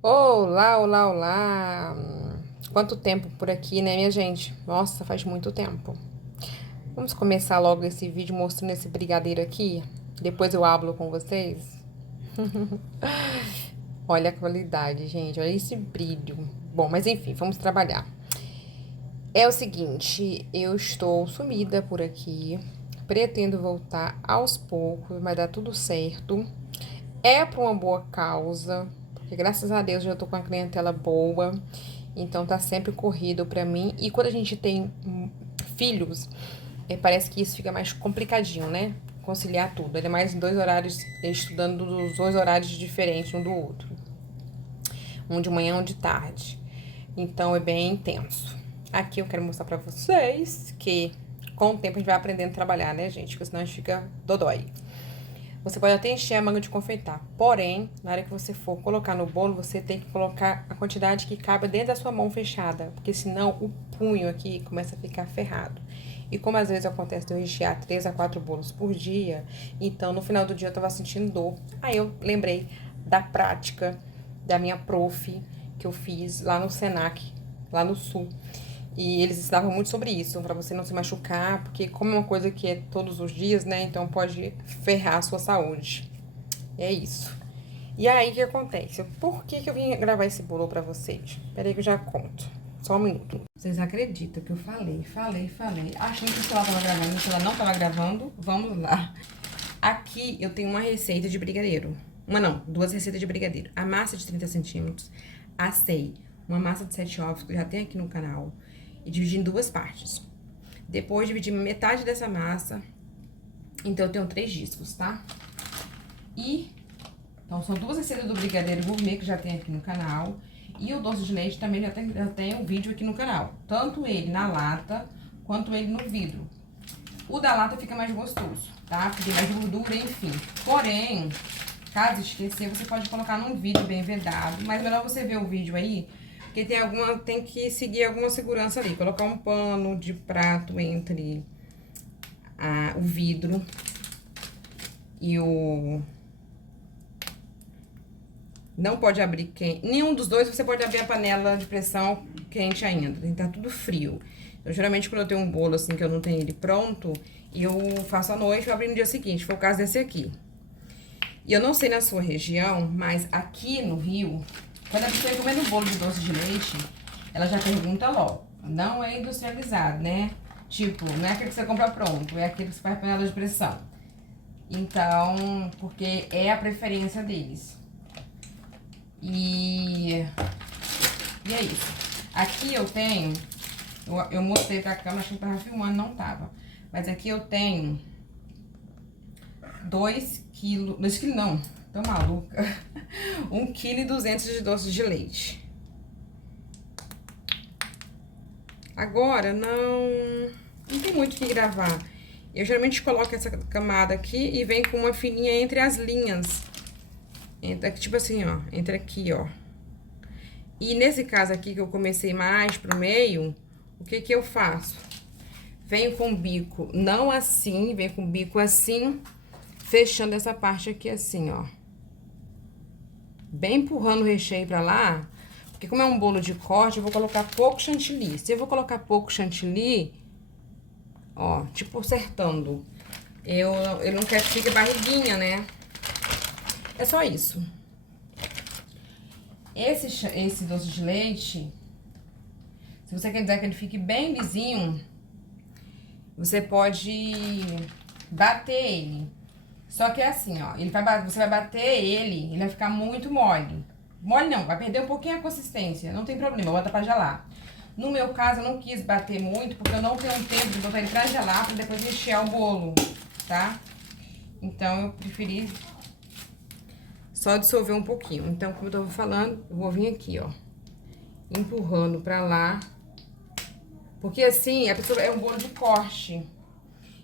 Olá, olá, olá! Quanto tempo por aqui, né, minha gente? Nossa, faz muito tempo. Vamos começar logo esse vídeo mostrando esse brigadeiro aqui? Depois eu hablo com vocês. Olha a qualidade, gente. Olha esse brilho. Bom, mas enfim, vamos trabalhar. É o seguinte, eu estou sumida por aqui. Pretendo voltar aos poucos, vai dar tudo certo. É para uma boa causa, porque graças a Deus eu já tô com a clientela boa, então tá sempre corrido para mim. E quando a gente tem filhos, parece que isso fica mais complicadinho, né? Conciliar tudo. Ainda mais em dois horários, estudando dos dois horários diferentes um do outro. Um de manhã, um de tarde. Então é bem intenso. Aqui eu quero mostrar pra vocês que com o tempo a gente vai aprendendo a trabalhar, né, gente? Porque senão a gente fica dodói. Você pode até encher a manga de confeitar, porém, na hora que você for colocar no bolo, você tem que colocar a quantidade que cabe dentro da sua mão fechada, porque senão o punho aqui começa a ficar ferrado. E como às vezes acontece de eu rechear 3 a 4 bolos por dia, então no final do dia eu tava sentindo dor. Aí eu lembrei da prática da minha prof que eu fiz lá no Senac, lá no Sul. E eles ensinavam muito sobre isso, para você não se machucar, porque como é uma coisa que é todos os dias, né? Então pode ferrar a sua saúde. É isso. E aí, o que acontece? Por que eu vim gravar esse bolo pra vocês? Peraí que eu já conto. Só um minuto. Vocês acreditam que eu falei. Achando que o celular tava gravando, o celular não tava gravando. Vamos lá. Aqui eu tenho uma receita de brigadeiro. Uma não, duas receitas de brigadeiro. A massa de 30 centímetros. Assei uma massa de 7 ovos, que eu já tenho aqui no canal. E dividi em duas partes. Depois dividi metade dessa massa. Então eu tenho 3 discos, tá? Então são duas receitas do brigadeiro gourmet que já tem aqui no canal. E o doce de leite também já tem um vídeo aqui no canal. Tanto ele na lata, quanto ele no vidro. O da lata fica mais gostoso, tá? Porque tem mais gordura, enfim. Porém, caso esquecer, você pode colocar num vídeo bem vedado. Mas melhor você ver o vídeo aí, porque tem que seguir alguma segurança ali. Colocar um pano de prato entre o vidro e o... Não pode abrir quente. Nenhum dos dois você pode abrir a panela de pressão quente ainda. Tem que estar tudo frio. Eu, geralmente, quando eu tenho um bolo assim, que eu não tenho ele pronto, eu faço à noite e abro no dia seguinte. Foi o caso desse aqui. E eu não sei na sua região, mas aqui no Rio, quando a pessoa comendo um bolo de doce de leite, ela já pergunta logo. Não é industrializado, né? Tipo, não é aquele que você compra pronto, é aquele que você faz panela de pressão. Então, porque é a preferência deles. E é isso. Aqui eu tenho, eu mostrei pra câmera, achei que tava filmando, não tava. Mas aqui eu tenho 2 quilos, 2 quilos não, tô maluca. 1,2 kg de doce de leite. Agora, não tem muito o que gravar. Eu geralmente coloco essa camada aqui e vem com uma fininha entre as linhas. Entra, tipo assim, ó, entra aqui, ó. E nesse caso aqui, que eu comecei mais pro meio, o que que eu faço? Venho com o bico, não assim, venho com o bico assim, fechando essa parte aqui assim, ó. Bem empurrando o recheio pra lá, porque como é um bolo de corte, eu vou colocar pouco chantilly. Se eu vou colocar pouco chantilly, ó, tipo acertando, eu não quero que fique barriguinha, né? É só isso. Esse doce de leite, se você quiser que ele fique bem lisinho, você pode bater ele. Só que é assim, ó, você vai bater ele vai ficar muito mole. Mole não, vai perder um pouquinho a consistência, não tem problema, bota pra gelar. No meu caso, eu não quis bater muito, porque eu não tenho tempo de botar ele pra gelar, pra depois rechear o bolo, tá? Então, eu preferi só dissolver um pouquinho. Então, como eu tava falando, eu vou vir aqui, ó, empurrando pra lá. Porque assim, a pessoa é um bolo de corte.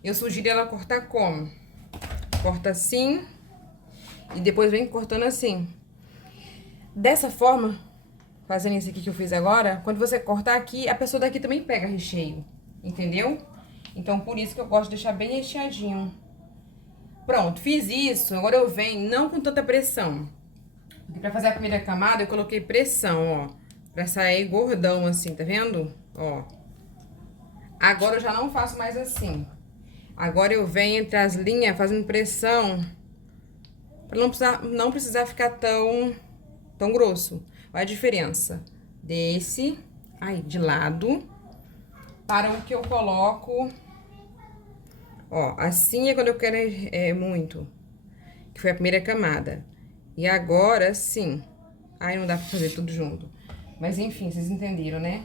Eu sugiro ela cortar como? Corta assim e depois vem cortando assim. Dessa forma, fazendo isso aqui que eu fiz agora, quando você cortar aqui, a pessoa daqui também pega recheio, entendeu? Então, por isso que eu gosto de deixar bem recheadinho. Pronto, fiz isso, agora eu venho, não com tanta pressão. E pra fazer a primeira camada, eu coloquei pressão, ó. Pra sair gordão assim, tá vendo? Ó. Agora eu já não faço mais assim. Agora eu venho entre as linhas fazendo pressão pra não precisar ficar tão grosso. Olha a diferença desse aí de lado para o que eu coloco. Ó, assim é quando eu quero muito, que foi a primeira camada. E agora sim. Aí não dá pra fazer tudo junto. Mas enfim, vocês entenderam, né?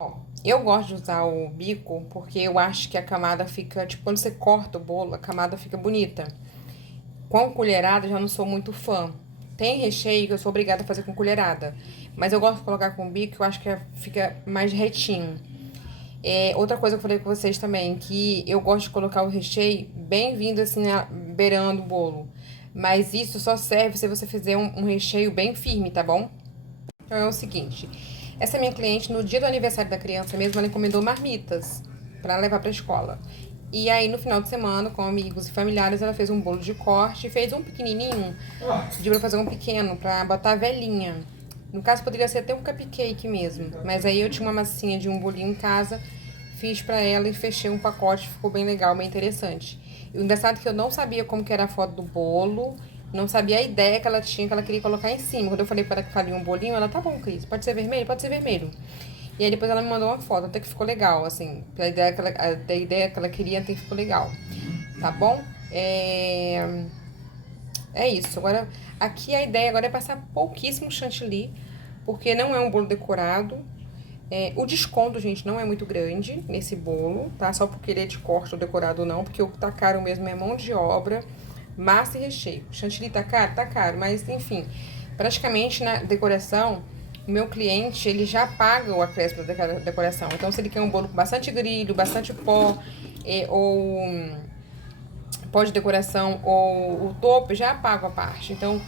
Ó, eu gosto de usar o bico porque eu acho que a camada fica, tipo, quando você corta o bolo, a camada fica bonita. Com colherada, eu já não sou muito fã. Tem recheio que eu sou obrigada a fazer com colherada. Mas eu gosto de colocar com bico, eu acho que fica mais retinho. Outra coisa que eu falei com vocês também, que eu gosto de colocar o recheio bem vindo assim, beirando o bolo. Mas isso só serve se você fizer um recheio bem firme, tá bom? Então é o seguinte, essa minha cliente, no dia do aniversário da criança mesmo, ela encomendou marmitas pra levar pra escola. E aí, no final de semana, com amigos e familiares, ela fez um bolo de corte e fez um pequenininho. Pediu pra fazer um pequeno, pra botar a velhinha. No caso, poderia ser até um cupcake mesmo. Mas aí eu tinha uma massinha de um bolinho em casa, fiz pra ela e fechei um pacote. Ficou bem legal, bem interessante. E o engraçado é que eu não sabia como que era a foto do bolo, não sabia a ideia que ela tinha, que ela queria colocar em cima. Quando eu falei para ela que faria um bolinho, ela, tá bom, Cris, pode ser vermelho? Pode ser vermelho. E aí depois ela me mandou uma foto, até que ficou legal, assim. A ideia que ela queria, até que ficou legal. Tá bom? É isso. Agora, aqui a ideia agora é passar pouquíssimo chantilly, porque não é um bolo decorado. O desconto, gente, não é muito grande nesse bolo, tá? Só porque ele é de corte ou decorado não, porque o que tá caro mesmo é mão de obra, massa e recheio. Chantilly tá caro? Tá caro, mas enfim, praticamente na decoração, o meu cliente, ele já paga o acréscimo da decoração. Então, se ele quer um bolo com bastante brilho, bastante pó, ou pó de decoração, ou o topo, já pago a parte. Então,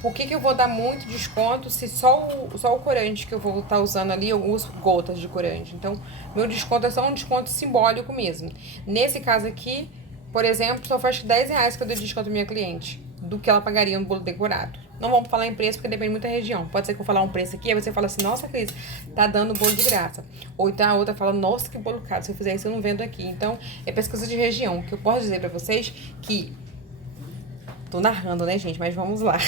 por que eu vou dar muito desconto se só o corante que eu vou estar usando ali, eu uso gotas de corante? Então, meu desconto é só um desconto simbólico mesmo. Nesse caso aqui, por exemplo, só faz R$ 10 que eu dei de desconto à minha cliente, do que ela pagaria no bolo decorado. Não vamos falar em preço, porque depende muito da região. Pode ser que eu falar um preço aqui, aí você fala assim, nossa, Cris, tá dando bolo de graça. Ou então a outra fala, nossa, que bolo caro, se eu fizer isso eu não vendo aqui. Então, é pesquisa de região. O que eu posso dizer pra vocês que... Tô narrando, né, gente? Mas vamos lá.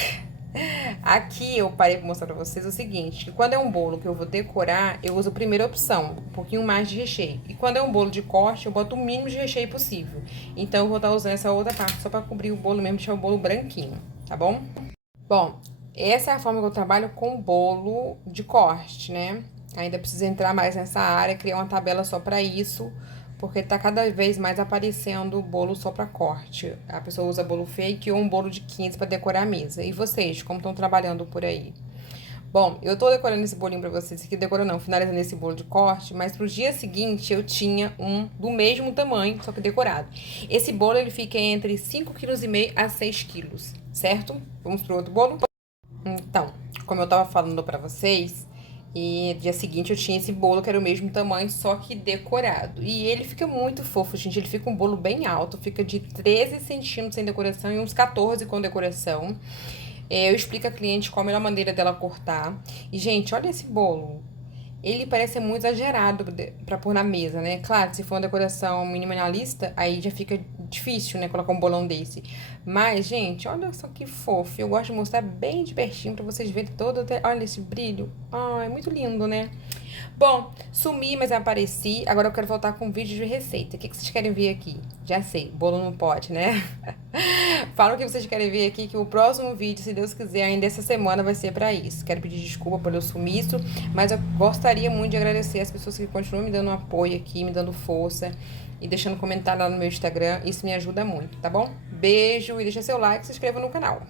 Aqui eu parei pra mostrar pra vocês o seguinte, que quando é um bolo que eu vou decorar, eu uso a primeira opção, um pouquinho mais de recheio. E quando é um bolo de corte, eu boto o mínimo de recheio possível. Então eu vou estar usando essa outra parte só pra cobrir o bolo mesmo, deixar o bolo branquinho, tá bom? Bom, essa é a forma que eu trabalho com bolo de corte, né? Ainda preciso entrar mais nessa área, criar uma tabela só pra isso, porque tá cada vez mais aparecendo bolo só pra corte. A pessoa usa bolo fake ou um bolo de 15 pra decorar a mesa. E vocês, como estão trabalhando por aí? Bom, eu tô decorando esse bolinho pra vocês aqui, decorando não, finalizando esse bolo de corte, mas pro dia seguinte eu tinha um do mesmo tamanho, só que decorado. Esse bolo, ele fica entre 5,5 kg a 6 quilos, certo? Vamos pro outro bolo? Então, como eu tava falando pra vocês, e dia seguinte eu tinha esse bolo que era o mesmo tamanho, só que decorado. E ele fica muito fofo, gente. Ele fica um bolo bem alto, fica de 13 centímetros sem decoração e uns 14 com decoração. Eu explico a cliente qual a melhor maneira dela cortar. E, gente, olha esse bolo. Ele parece muito exagerado pra pôr na mesa, né? Claro, se for uma decoração minimalista, aí já fica difícil, né? Colocar um bolão desse. Mas, gente, olha só que fofo. Eu gosto de mostrar bem de pertinho pra vocês verem todo... Olha esse brilho. Ai, muito lindo, né? Bom, sumi, mas apareci. Agora eu quero voltar com um vídeo de receita. O que vocês querem ver aqui? Já sei, bolo no pote, né? Fala o que vocês querem ver aqui, que o próximo vídeo, se Deus quiser, ainda essa semana vai ser pra isso. Quero pedir desculpa pelo sumiço, mas eu gostaria muito de agradecer as pessoas que continuam me dando apoio aqui, me dando força e deixando comentário lá no meu Instagram. Isso me ajuda muito, tá bom? Beijo e deixa seu like e se inscreva no canal.